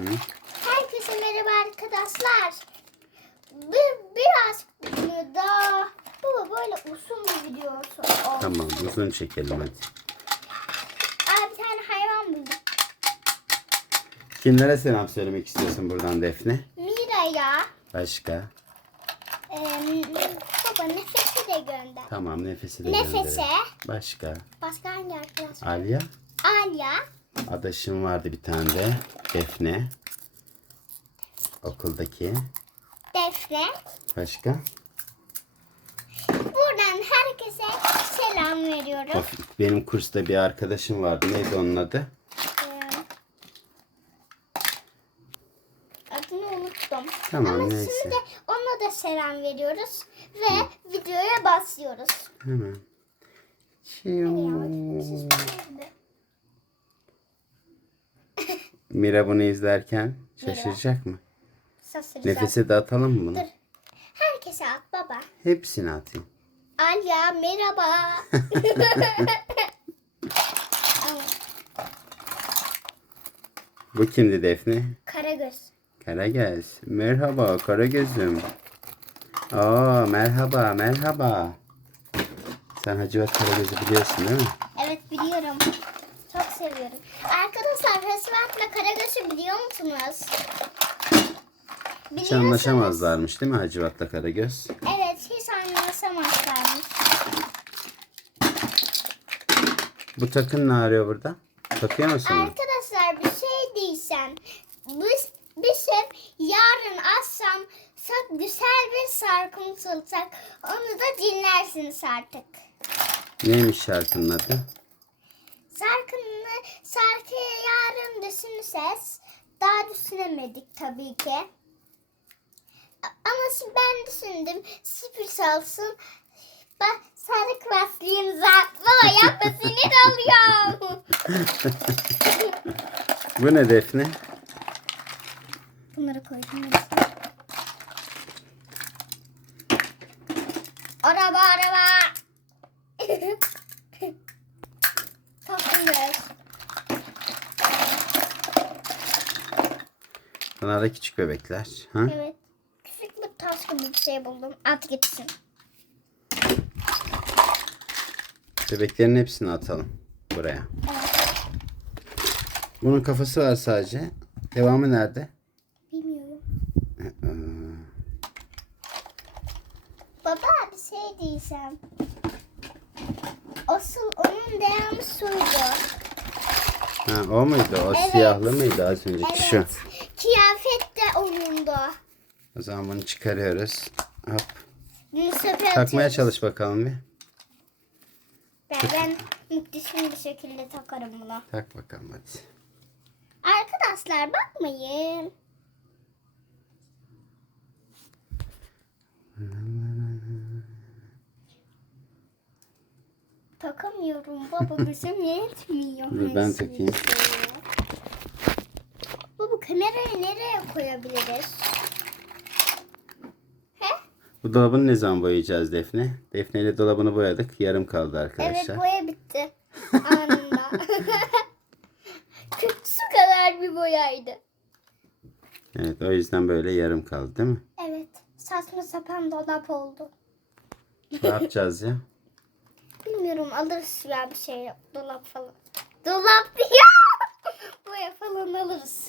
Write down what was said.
hı. Herkese merhaba arkadaşlar. Bir, biraz daha baba böyle uzun bir video olsun. Tamam uzun çekelim hadi. Aa, bir tane hayvan buldum. Kimlere selam söylemek istiyorsun buradan Defne? Mira'ya Başka? e, baba Nefes'e de gönder. Tamam nefesi de Nefese. gönderelim. Başka? Başka hangi arkadaş? var? Alya. Alya. Adaşım vardı bir tane de. Defne. Okuldaki. Defne. Başka? Buradan herkese selam veriyorum. Of, benim kursta bir arkadaşım vardı. Neydi onun adı? Ee, adını unuttum. Tamam, Ama neyse. şimdi ona da selam veriyoruz ve videoya basıyoruz. Hemen. Mira bunu izlerken şaşıracak mı? Şaşıracağım. Nefese de atalım mı bunu? Dur. Herkese at baba. Hepsini atayım. Alya merhaba. Bu kimdi Defne? Karagöz. Karagöz. Merhaba Karagöz'üm. Aa merhaba merhaba. Sen Hacivat Karagöz'ü biliyorsun değil mi? Evet biliyorum. Seviyorum. Arkadaşlar Hacivat'la Karagöz'ü biliyor musunuz? Hiç anlaşamazlarmış değil mi Hacivat'la Karagöz? Evet hiç anlaşamazlarmış. Bu takın ne arıyor burada? Takıyor musun? Arkadaşlar bir şey diyeceğim. Biz, bizim yarın akşam çok güzel bir şarkımız olacak. Onu da dinlersiniz artık. Neymiş şarkının adı? Şarkını, şarkıyı yarın düşüneceğiz. Daha düşünemedik tabii ki. Ama şimdi ben düşündüm. Sürpriz olsun. Şarkı başlayayım zaten. Baba yapma sinir oluyor. Bu ne Defne? Bunları koydum. Araba araba. Tatlıyız. Bunlar da küçük bebekler. Ha? Evet. Küçük bir taş gibi bir şey buldum. At gitsin. Bebeklerin hepsini atalım buraya. Bunun kafası var sadece. Devamı nerede? Bilmiyorum. Ee, Baba bir şey diyeceğim. Asıl devamı suydu. Ha, o muydu? O Evet. siyahlı mıydı az önceki şu? Evet. Kıyafet de onundu. O zaman bunu çıkarıyoruz. Hop. Bunu söpe Takmaya atıyoruz. çalış bakalım bir. Ben, ben muhteşem bir şekilde takarım bunu. Tak bakalım hadi. Arkadaşlar bakmayın. Takamıyorum baba bizim yetmiyor. Dur, ben takayım. Baba kamerayı nereye koyabiliriz? He? Bu dolabını ne zaman boyayacağız Defne? Defne ile dolabını boyadık. Yarım kaldı arkadaşlar. Evet boya bitti. Anında. Şu kadar bir boyaydı. Evet o yüzden böyle yarım kaldı değil mi? Evet. Saçma sapan dolap oldu. Ne yapacağız ya? Bilmiyorum alırız ya bir şey dolap falan. Dolap ya. Boya falan alırız.